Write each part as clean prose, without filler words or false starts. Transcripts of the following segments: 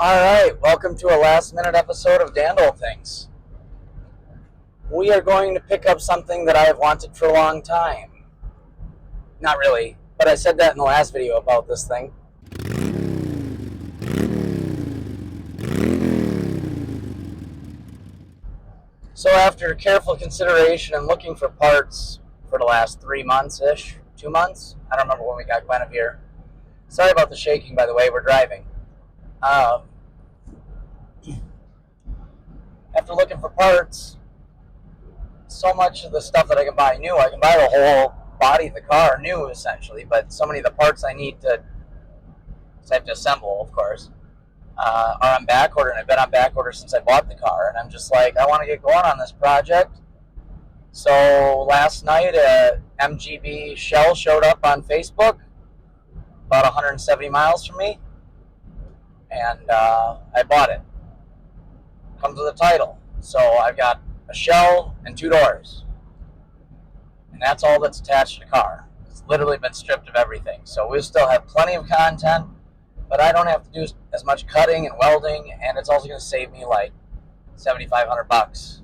Alright, welcome to a last minute episode of Dandle Things. We are going to pick up something that I have wanted for a long time. Not really, but I said that in the last video about this thing. So after careful consideration and looking for parts for the last 3 months-ish, 2 months, I don't remember when we got Guinevere. Sorry about the shaking, by the way, we're driving. After looking for parts, so much of the stuff that I can buy new, I can buy the whole body of the car new, essentially, but so many of the parts I need to, I have to assemble, of course, are on back order, and I've been on back order since I bought the car, and I'm just like, I want to get going on this project. So last night, a MGB shell showed up on Facebook, about 170 miles from me, and I bought it. Comes with a title. So I've got a shell and 2 doors. And that's all that's attached to the car. It's literally been stripped of everything. So we still have plenty of content, but I don't have to do as much cutting and welding, and it's also going to save me like $7,500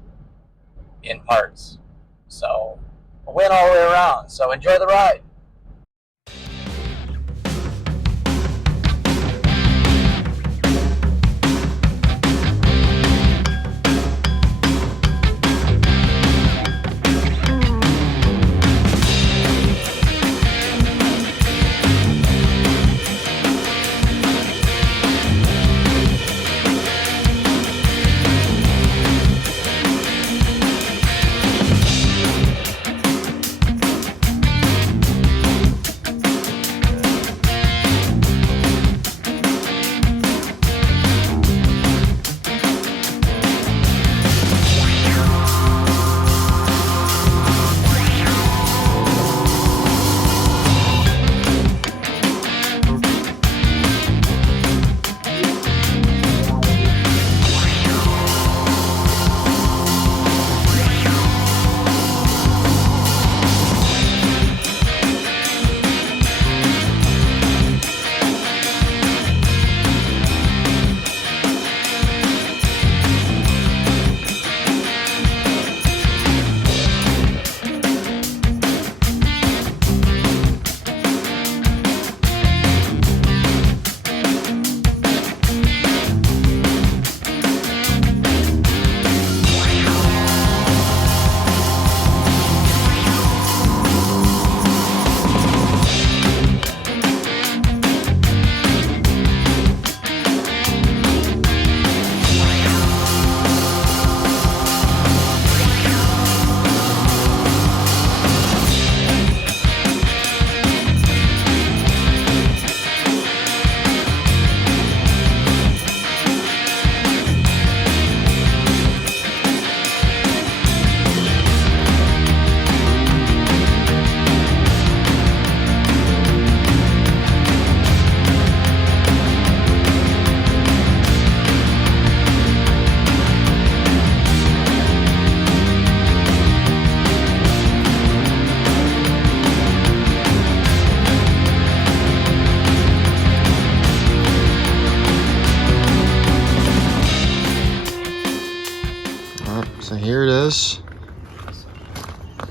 in parts. So a win all the way around. So enjoy the ride. So here it is.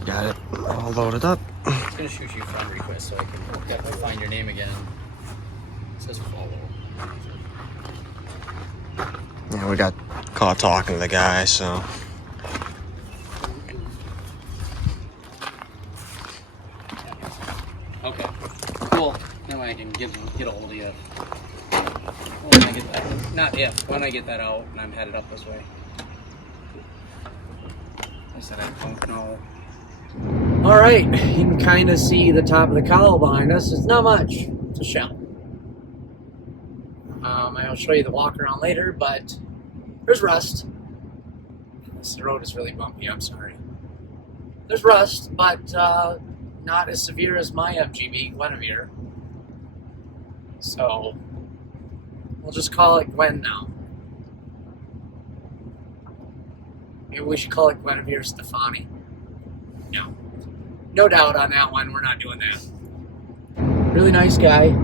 Got it all loaded up. I'm just going to shoot you a friend request so I can definitely find your name again. It says follow. Yeah, we got caught talking to the guy, so. Okay, cool. Now I can get a hold of you. When I get that, not if, when I get that out and I'm headed up this way. I said I don't know. All right, you can kind of see the top of the cowl behind us. It's not much. It's a shell. I'll show you the walk around later, but there's rust. The road is really bumpy. I'm sorry. There's rust, but not as severe as my MGB Guinevere. So we'll just call it Gwen now. Maybe we should call it Guinevere Stefani. No. No doubt on that one. We're not doing that. Really nice guy.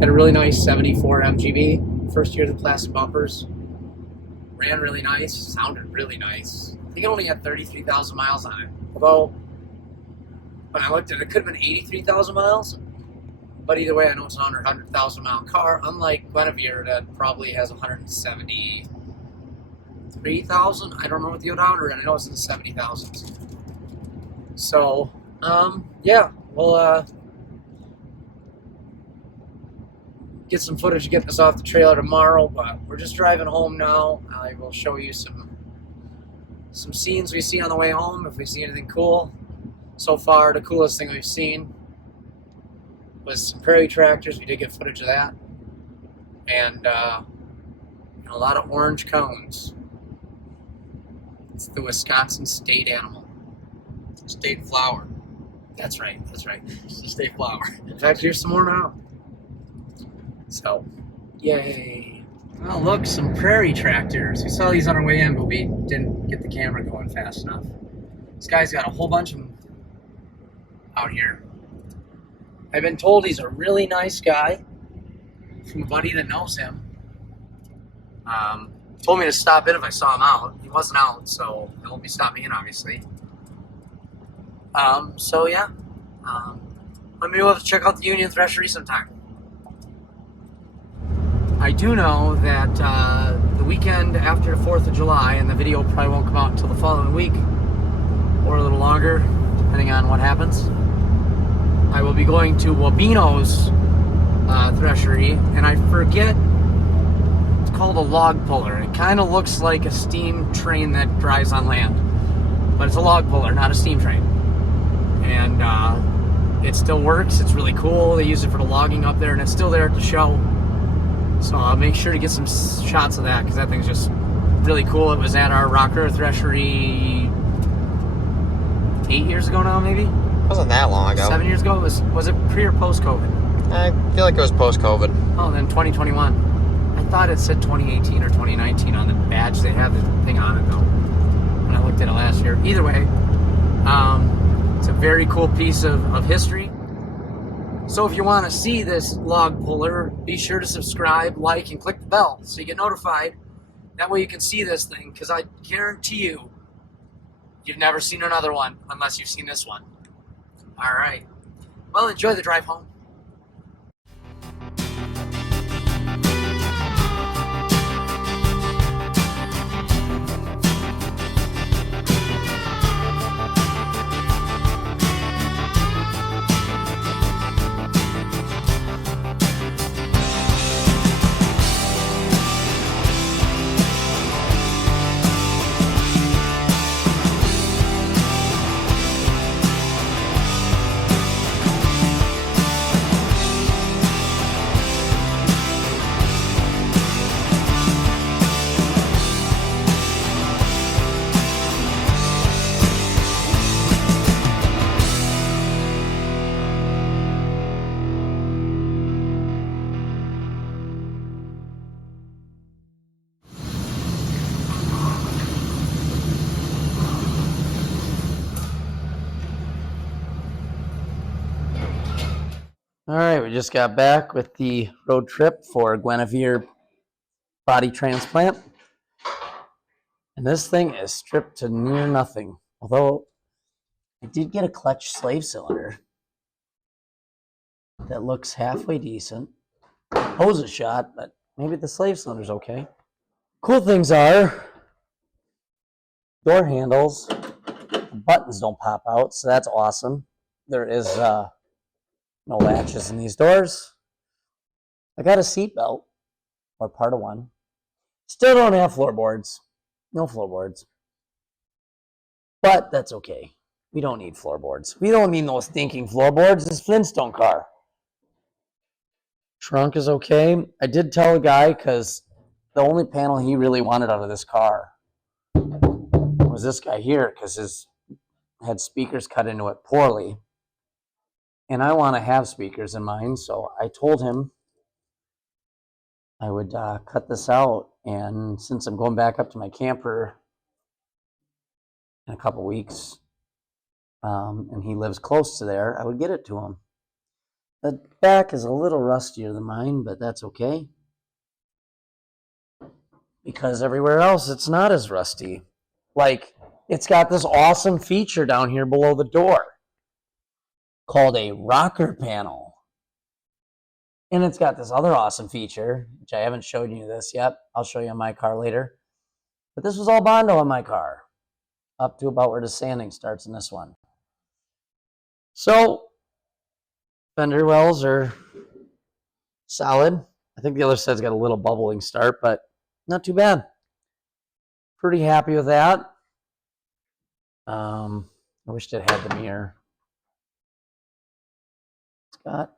Had a really nice 74 MGB. First year of the plastic bumpers. Ran really nice. Sounded really nice. I think it only had 33,000 miles on it. Although, when I looked at it, it could have been 83,000 miles. But either way, I know it's an under 100,000 mile car. Unlike Guinevere, that probably has 173,000. I don't know what the odometer is. I know it's in the 70,000s. So, yeah, we'll get some footage of getting us off the trailer tomorrow. But we're just driving home now. I will show you some scenes we see on the way home if we see anything cool. So far, the coolest thing we've seen was some prairie tractors. We did get footage of that. And a lot of orange cones. It's the Wisconsin state animal. State flower. That's right, that's right. It's the state flower. In fact, here's some more now. So, yay. Well, look, some prairie tractors. We saw these on our way in, but we didn't get the camera going fast enough. This guy's got a whole bunch of them out here. I've been told he's a really nice guy from a buddy that knows him. Told me to stop in if I saw him out. He wasn't out, so he'll be stopping in, obviously. So yeah. Maybe we'll have to check out the Union Threshery sometime. I do know that the weekend after the 4th of July, and the video probably won't come out until the following week, or a little longer, depending on what happens, I will be going to Wabeno's threshery, and I forget, it's called a log puller. It kind of looks like a steam train that drives on land, but it's a log puller, not a steam train. And it still works. It's really cool. They use it for the logging up there, and it's still there at the show. So I'll make sure to get some shots of that, because that thing's just really cool. It was at our Rocker Threshery 8 years ago now, maybe? It wasn't that long ago. 7 years ago? Was it pre or post-COVID? I feel like it was post-COVID. Oh, then 2021. I thought it said 2018 or 2019 on the badge. They have the thing on it, though, when I looked at it last year. Either way, it's a very cool piece of history. So if you want to see this log puller, be sure to subscribe, like, and click the bell so you get notified. That way you can see this thing, because I guarantee you've never seen another one unless you've seen this one. All right. Well, enjoy the drive home. All right, we just got back with the road trip for Guinevere body transplant. And this thing is stripped to near nothing. Although I did get a clutch slave cylinder that looks halfway decent. Hose a shot, but maybe the slave cylinder's okay. Cool things are door handles, the buttons don't pop out, so that's awesome. There is no latches in these doors. I got a seat belt, or part of one. Still don't have floorboards. No floorboards. But that's okay. We don't need floorboards. We don't need no stinking floorboards. This Flintstone car. Trunk is okay. I did tell the guy, because the only panel he really wanted out of this car was this guy here, because his had speakers cut into it poorly. And I want to have speakers in mine, so I told him I would cut this out. And since I'm going back up to my camper in a couple weeks, and he lives close to there, I would get it to him. The back is a little rustier than mine, but that's okay. Because everywhere else, it's not as rusty. Like, it's got this awesome feature down here below the door called a rocker panel. And it's got this other awesome feature, which I haven't showed you this yet. I'll show you on my car later. But this was all Bondo on my car, up to about where the sanding starts in this one. So, fender wells are solid. I think the other side's got a little bubbling start, but not too bad. Pretty happy with that. I wished it had the mirror. It's got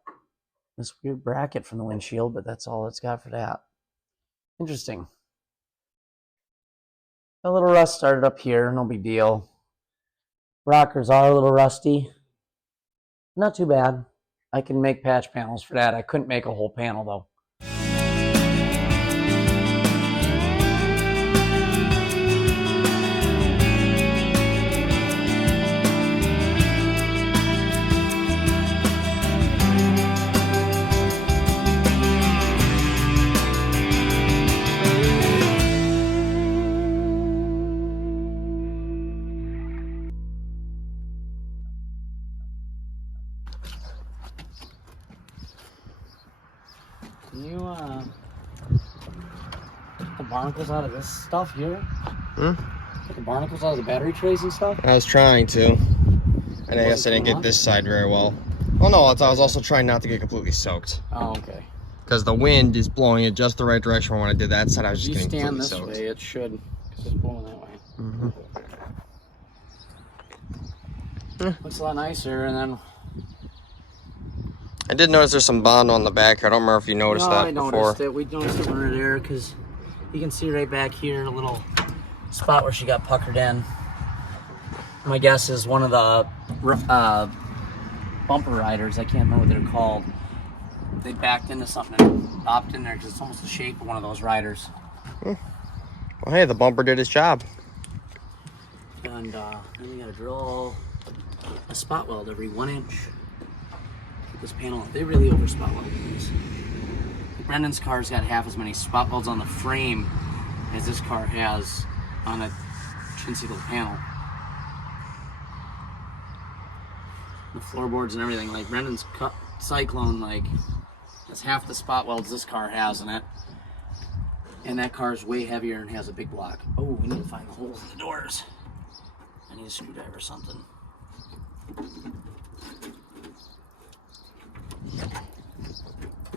this weird bracket from the windshield, but that's all it's got for that. Interesting. A little rust started up here, no big deal. Rockers are a little rusty. Not too bad. I can make patch panels for that. I couldn't make a whole panel though. Can you take the barnacles out of this stuff here? Take the barnacles out of the battery trays and stuff? I was trying to. And I guess I didn't get this side very well. Well, no, I was also trying not to get completely soaked. Oh, okay. Because the wind is blowing it just the right direction. When I did that side, I was just getting completely soaked. If you stand this way, it should. Because it's blowing that way. Looks a lot nicer, and then... I did notice there's some Bondo on the back. I don't remember if you noticed that before. I noticed it. We noticed it under there because you can see right back here a little spot where she got puckered in. My guess is one of the bumper riders. I can't remember what they're called. They backed into something and popped in there because it's almost the shape of one of those riders. Well, hey, the bumper did his job. And then we got to drill a spot weld every 1 inch. This panel, they really over spot weld these. Brendan's car's got half as many spot welds on the frame as this car has on a chintzy little panel. The floorboards and everything, like Brendan's Cyclone, like has half the spot welds this car has in it, and that car's way heavier and has a big block. Oh, we need to find the holes in the doors. I need a screwdriver or something.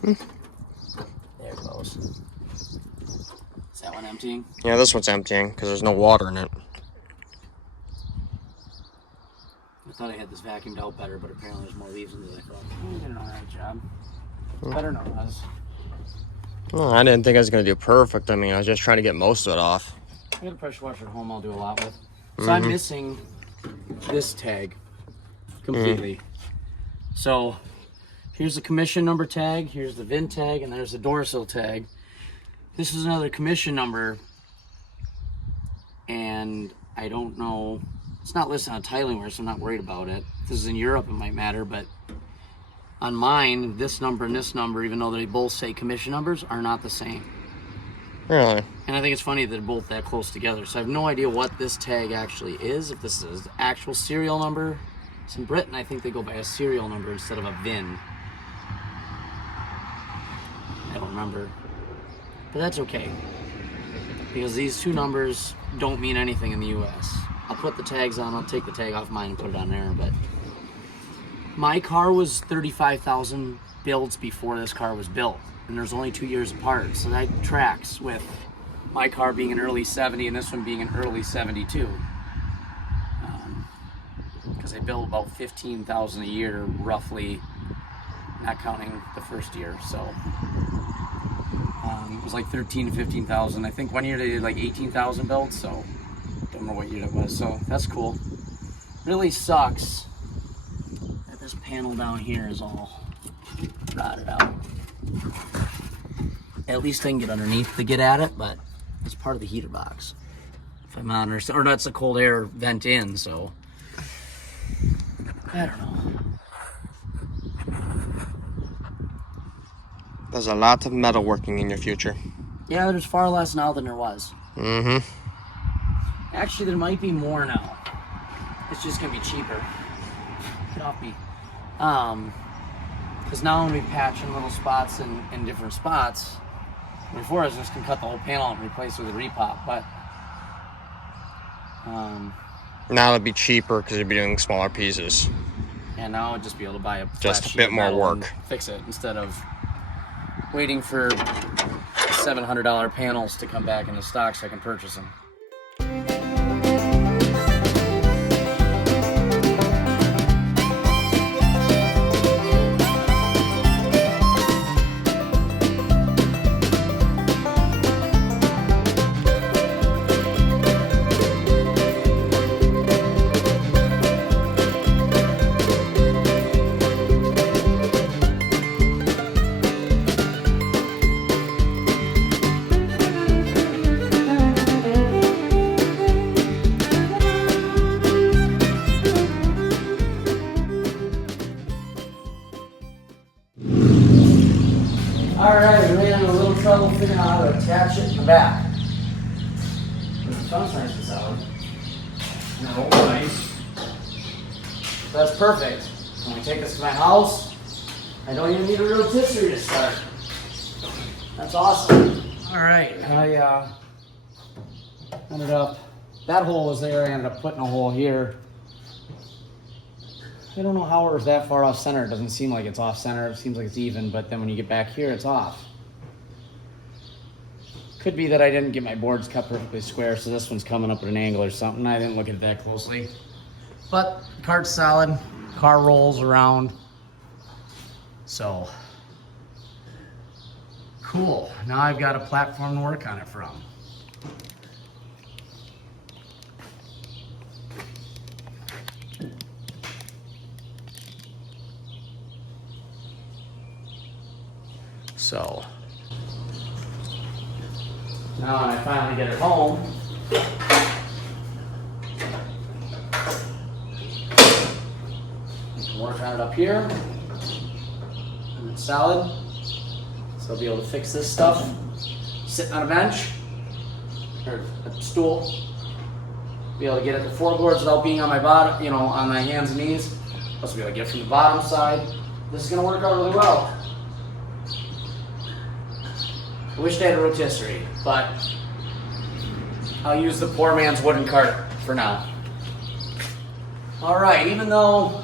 There it goes. Is that one emptying? Yeah, this one's emptying because there's no water in it. I thought I had this vacuumed out better, but apparently there's more leaves in it. I thought, I did an alright job. Better than it was. Well, I didn't think I was going to do perfect. I mean, I was just trying to get most of it off. I got a pressure washer at home I'll do a lot with. So I'm missing this tag completely. So here's the commission number tag, here's the VIN tag, and there's the dorsal tag. This is another commission number, and I don't know, it's not listed on Titlingware, so I'm not worried about it. If this is in Europe, it might matter, but on mine, this number and this number, even though they both say commission numbers, are not the same. Really? And I think it's funny that they're both that close together, so I have no idea what this tag actually is, if this is the actual serial number. So in Britain, I think they go by a serial number instead of a VIN. I don't remember. But that's okay. Because these two numbers don't mean anything in the US. I'll put the tags on, I'll take the tag off mine and put it on there, but my car was 35,000 builds before this car was built. And there's only 2 years apart. So that tracks with my car being an early 70 and this one being an early 72. Because I build about 15,000 a year, roughly, not counting the first year. So it was like 13 to 15,000. I think one year they did like 18,000 builds, so don't know what year that was. So that's cool. Really sucks that this panel down here is all rotted out. At least I can get underneath to get at it, but it's part of the heater box. If I'm not understanding, or that's a cold air vent in, so I don't know. There's a lot of metalworking in your future. Yeah, there's far less now than there was. Mm-hmm. Actually, there might be more now. It's just gonna be cheaper. Get off me. Because now when we patch in little spots in different spots, before I was just gonna cut the whole panel out and replace it with a repop, but Now it'd be cheaper because you'd be doing smaller pieces. and now I'd just be able to buy a Just flat a sheet bit of more metal and work. fix it instead of waiting for $700 panels to come back into stock so I can purchase them. Alright, we ran into a little trouble figuring out how to attach it in the back. The sun's nice and solid. And it rolls nice. That's perfect. When we take this to my house, I don't even need a rotisserie to start. That's awesome. Alright, I ended up, that hole was there, I ended up putting a hole here. I don't know how it was that far off center. It doesn't seem like it's off center. It seems like it's even, but then when you get back here, it's off. Could be that I didn't get my boards cut perfectly square, so this one's coming up at an angle or something. I didn't look at it that closely. But the car's solid. Car rolls around. So, cool. Now I've got a platform to work on it from. So, now when I finally get it home, I can work on it up here, and it's solid, so I'll be able to fix this stuff sitting on a bench, or a stool, be able to get at the floorboards without being on my bottom, on my hands and knees. Also be able to get from the bottom side. This is going to work out really well. I wish I had a rotisserie, but I'll use the poor man's wooden cart for now. Alright, even though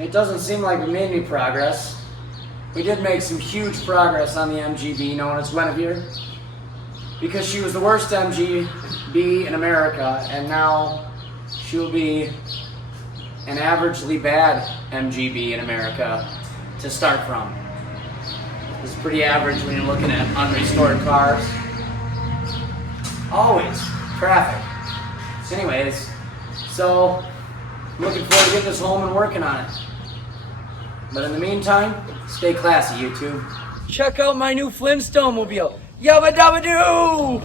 it doesn't seem like we made any progress, we did make some huge progress on the MGB known as Guinevere, because she was the worst MGB in America, and now she will be an averagely bad MGB in America to start from. This is pretty average when you're looking at unrestored cars. Always traffic. So anyways, I'm looking forward to getting this home and working on it. But in the meantime, stay classy, YouTube. Check out my new Flintstone mobile. Yabba dabba doo!